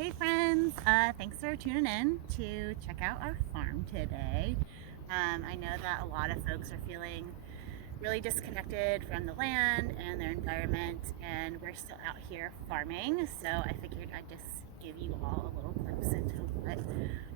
Hey friends, thanks for tuning in to check out our farm today. I know that a lot of folks are feeling really disconnected from the land and their environment, and we're still out here farming, so I figured I'd just give you all a little glimpse into what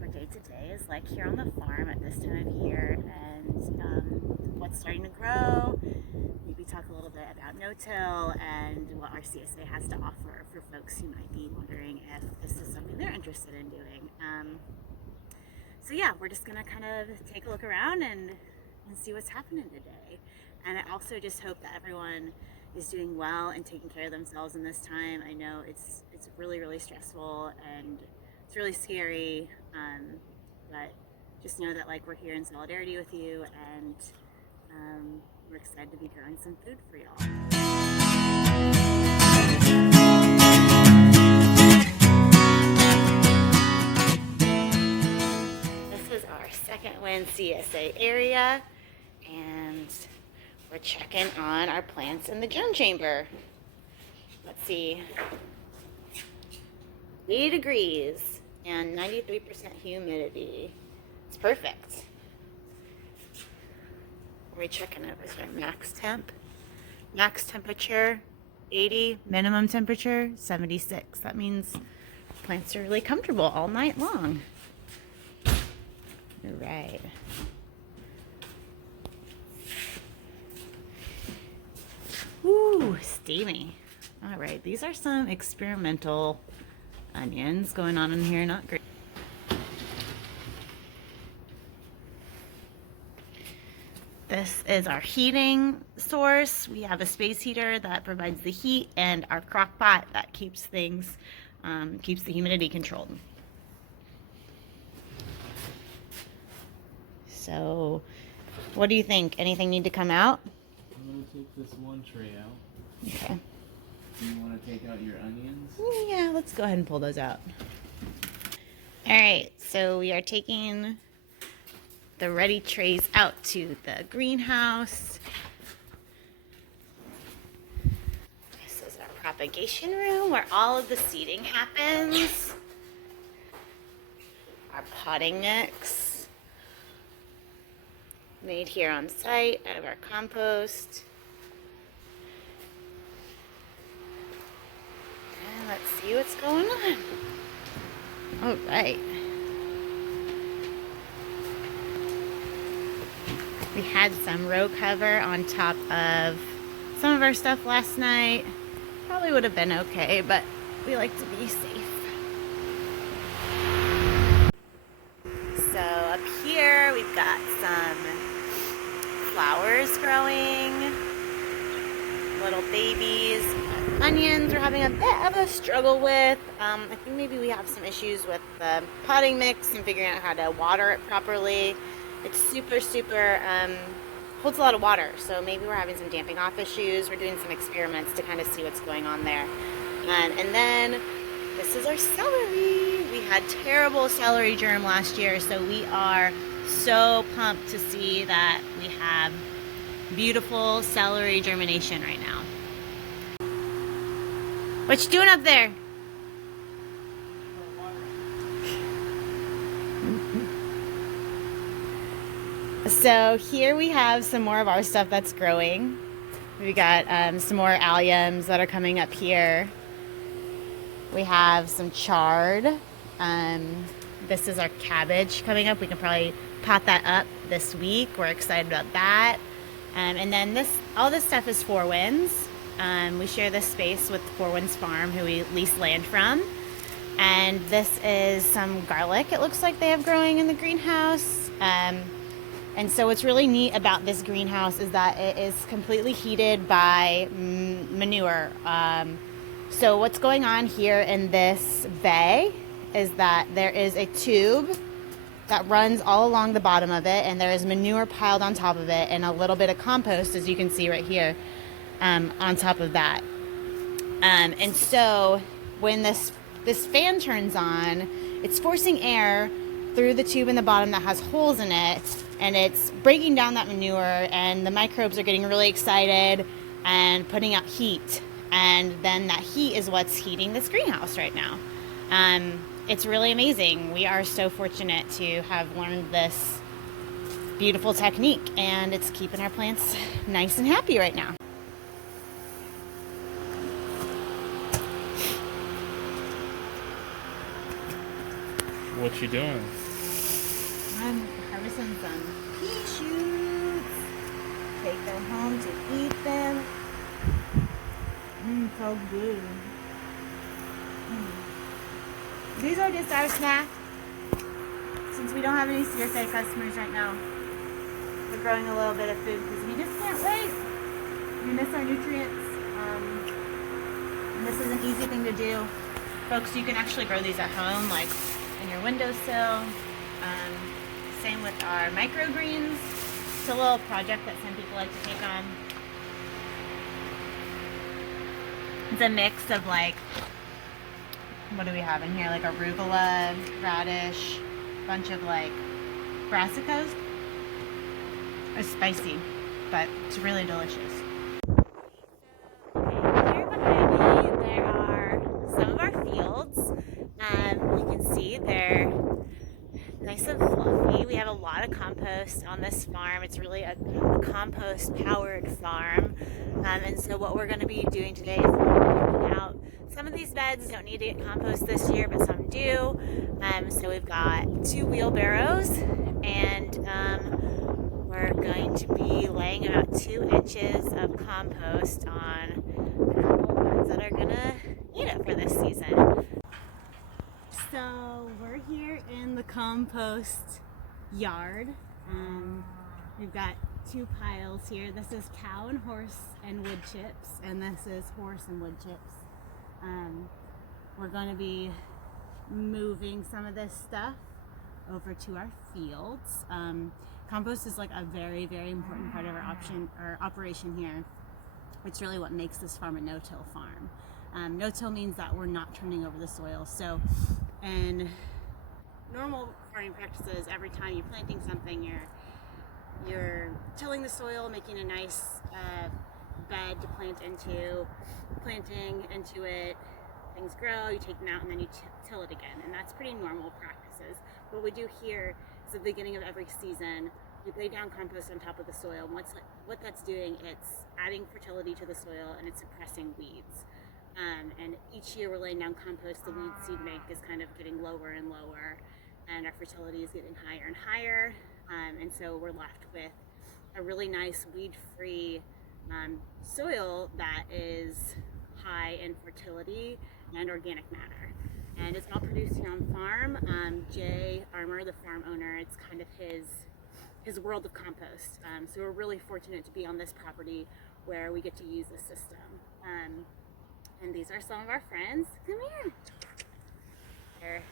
our day-to-day is like here on the farm at this time of year, and what's starting to grow. Maybe talk a little bit about no-till and what our CSA has to offer for folks who might be wondering if this is something they're interested in doing. So yeah, we're just gonna kind of take a look around and see what's happening today. And I also just hope that everyone is doing well and taking care of themselves in this time. I know it's really stressful and it's really scary, but just know that like we're here in solidarity with you, and we're excited to be growing some food for y'all. This is our second wind CSA area, and we're checking on our plants in the germ chamber. Let's see, 80 degrees and 93% humidity. It's perfect. We're checking it with our max temp. Max temperature 80, minimum temperature 76. That means plants are really comfortable all night long. All right. Ooh, steamy. All right, these are some experimental onions going on in here, not great. This is our heating source. We have a space heater that provides the heat, and our crock pot that keeps things, keeps the humidity controlled. So, what do you think? Anything need to come out? I'm going to take this one tray out. Okay. Do you want to take out your onions? Yeah, let's go ahead and pull those out. All right, so we are taking the ready trays out to the greenhouse. This is our propagation room where all of the seeding happens. Our potting mix made here on site out of our compost. And let's see what's going on. All right. We had some row cover on top of some of our stuff last night. Probably would have been okay, but we like to be safe. So up here we've got some flowers growing, little babies. Onions we're having a bit of a struggle with. I think maybe we have some issues with the potting mix and figuring out how to water it properly. It's super, holds a lot of water, so maybe we're having some damping off issues. We're doing some experiments to kind of see what's going on there. And then this is our celery. We had terrible celery germ last year, so we are so pumped to see that we have beautiful celery germination right now. What you doing up there? So here we have some more of our stuff that's growing. We got some more alliums that are coming up here. We have some chard. This is our cabbage coming up. We can probably pot that up this week. We're excited about that. And then all this stuff is Four Winds. We share this space with Four Winds Farm, who we lease land from. And this is some garlic, it looks like they have growing in the greenhouse. And so what's really neat about this greenhouse is that it is completely heated by manure. So what's going on here in this bay is that there is a tube that runs all along the bottom of it, and there is manure piled on top of it, and a little bit of compost, as you can see right here, on top of that. And so when this fan turns on, it's forcing air through the tube in the bottom that has holes in it, and it's breaking down that manure, and the microbes are getting really excited and putting out heat, and then that heat is what's heating this greenhouse right now. It's really amazing. We are so fortunate to have learned this beautiful technique, and it's keeping our plants nice and happy right now. What you doing? I'm harvesting some pea shoots. Take them home to eat them. So good. These are just our snack. Since we don't have any CSA customers right now, we're growing a little bit of food because we just can't wait. We miss our nutrients. And this is an easy thing to do. Folks, you can actually grow these at home, like in your windowsill. Same with our microgreens. It's a little project that some people like to take on. It's a mix of like, what do we have in here? Like arugula, radish, bunch of like brassicas. It's spicy, but it's really delicious. Here behind me, there are some of our fields. You can see they're nice and fluffy. We have a lot of compost on this farm. It's really a compost-powered farm. And so what we're going to be doing today is picking out some of these beds don't need to get compost this year, but some do. So we've got 2 wheelbarrows, and we're going to be laying about 2 inches of compost on a couple of beds that are going to need it for this season. So we're here in the compost yard. We've got 2 piles here. This is cow and horse and wood chips, and this is horse and wood chips. We're going to be moving some of this stuff over to our fields. Compost is like a very, very important part of our operation here. It's really what makes this farm a no-till farm. No-till means that we're not turning over the soil. So in normal farming practices, every time you're planting something, you're tilling the soil, making a nice bed to plant into, planting into it, things grow, you take them out, and then you till it again. And that's pretty normal practices. What we do here is at the beginning of every season, you lay down compost on top of the soil. And what that's doing, it's adding fertility to the soil and it's suppressing weeds. And each year we're laying down compost, the weed seed bank is kind of getting lower and lower, and our fertility is getting higher and higher. And so we're left with a really nice weed-free soil that is high in fertility and organic matter. And it's all produced here on farm. Jay Armour, the farm owner, it's kind of his world of compost. So we're really fortunate to be on this property where we get to use this system. And these are some of our friends. Come here. They're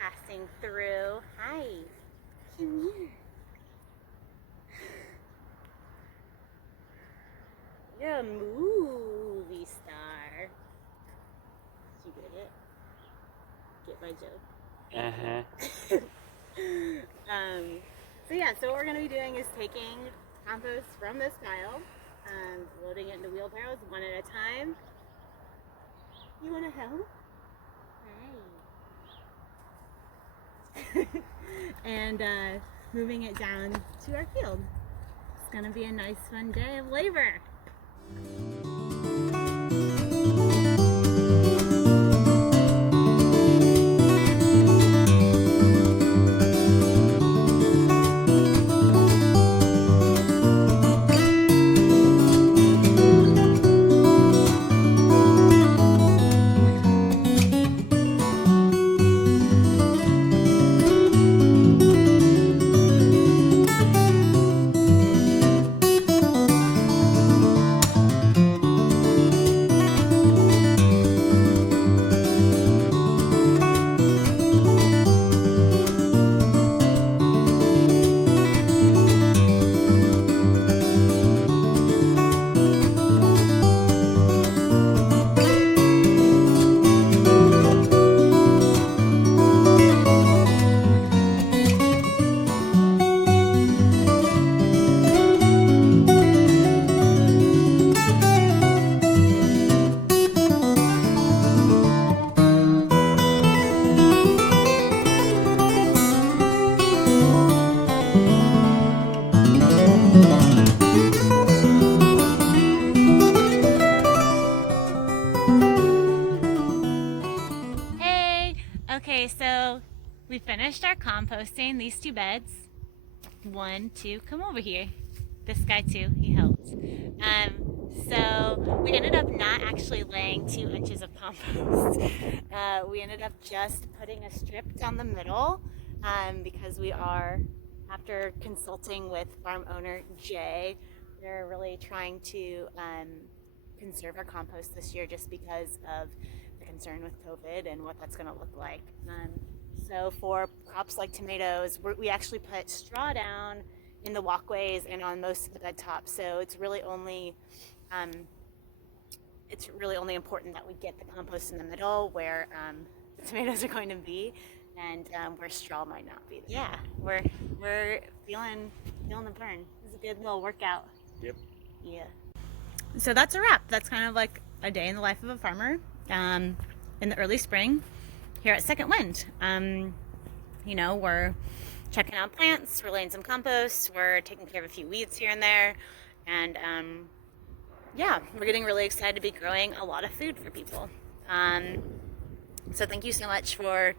passing through. Hi. Come here. You're a movie star. Did you get it? Get my joke? So yeah, so what we're going to be doing is taking compost from this pile, loading it into wheelbarrows one at a time. You want to help? Hi. And moving it down to our field. It's going to be a nice fun day of labor. Okay, so we finished our composting, these 2 beds. 1, 2, come over here. This guy too, he helped. So we ended up not actually laying 2 inches of compost. We ended up just putting a strip down the middle because we are, after consulting with farm owner Jay, we're really trying to conserve our compost this year just because of the concern with COVID and what that's going to look like. So for crops like tomatoes, we actually put straw down in the walkways and on most of the bed tops. So it's really only important that we get the compost in the middle where the tomatoes are going to be, and where straw might not be. Yeah, we're feeling the burn. It's a good little workout. Yep. Yeah. So that's a wrap. That's kind of like a day in the life of a farmer in the early spring here at Second Wind. We're checking out plants, we're laying some compost, we're taking care of a few weeds here and there, and we're getting really excited to be growing a lot of food for people. So thank you so much for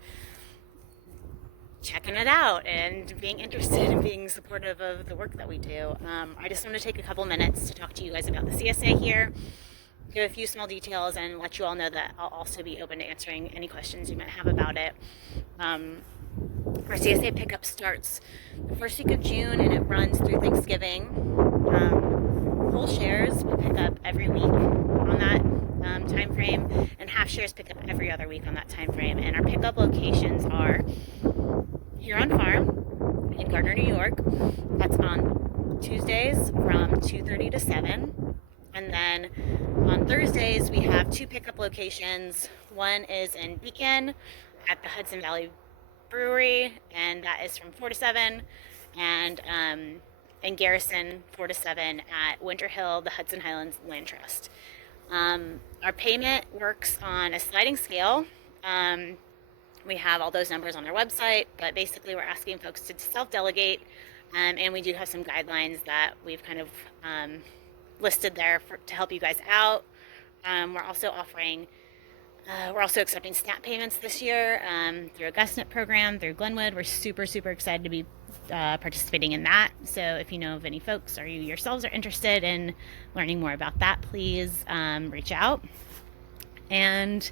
checking it out and being interested and being supportive of the work that we do. I just want to take a couple minutes to talk to you guys about the CSA here, give a few small details, and let you all know that I'll also be open to answering any questions you might have about it. Our CSA pickup starts the first week of June and it runs through Thanksgiving. Whole shares we pick up every week on that time frame, and half shares pick up every other week on that time frame. And our pickup locations are Huron Farm in Gardner, New York. That's on Tuesdays from 2:30 to 7. And then on Thursdays we have 2 pickup locations. One is in Beacon at the Hudson Valley Brewery, and that is from 4 to 7. And in Garrison, 4 to 7 at Winter Hill, the Hudson Highlands Land Trust. Our payment works on a sliding scale. We have all those numbers on our website, but basically we're asking folks to self-delegate, and we do have some guidelines that we've kind of listed there to help you guys out. We're also accepting SNAP payments this year through a GusNet program through Glenwood. We're super excited to be participating in that. So if you know of any folks or you yourselves are interested in learning more about that, please reach out. And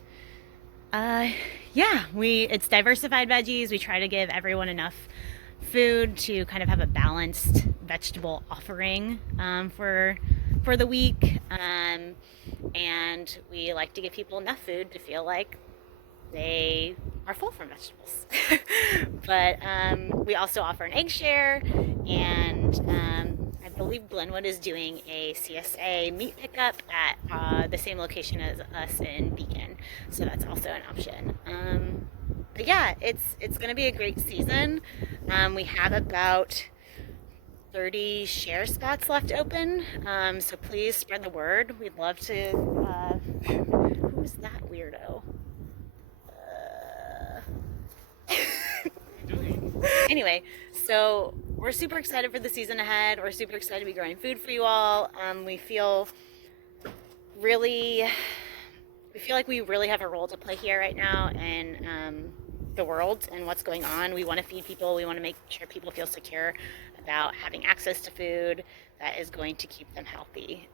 it's diversified veggies. We try to give everyone enough food to kind of have a balanced vegetable offering for the week, and we like to give people enough food to feel like they are full from vegetables. But we also offer an egg share, and I believe Glenwood is doing a CSA meat pickup at the same location as us in Beacon, so that's also an option. But yeah, it's going to be a great season. We have about 30 share spots left open, so please spread the word. We'd love to. Who's that weirdo? Anyway, so we're super excited for the season ahead. We're super excited to be growing food for you all. We feel like we really have a role to play here right now in the world and what's going on. We want to feed people. We want to make sure people feel secure about having access to food that is going to keep them healthy.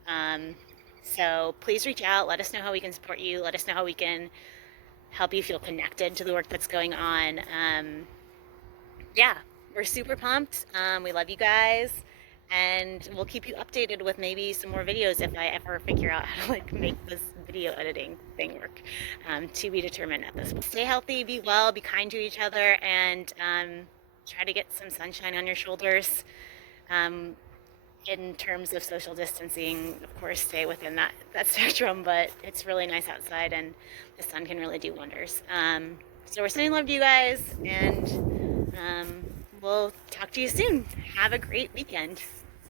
So please reach out. Let us know how we can support you. Let us know how we can help you feel connected to the work that's going on. We're super pumped. We love you guys, and we'll keep you updated with maybe some more videos if I ever figure out how to make this video editing thing work. To be determined at this point. Stay healthy, be well, be kind to each other, and try to get some sunshine on your shoulders. In terms of social distancing, of course, stay within that spectrum, but it's really nice outside and the sun can really do wonders. So we're sending love to you guys, and we'll talk to you soon. Have a great weekend.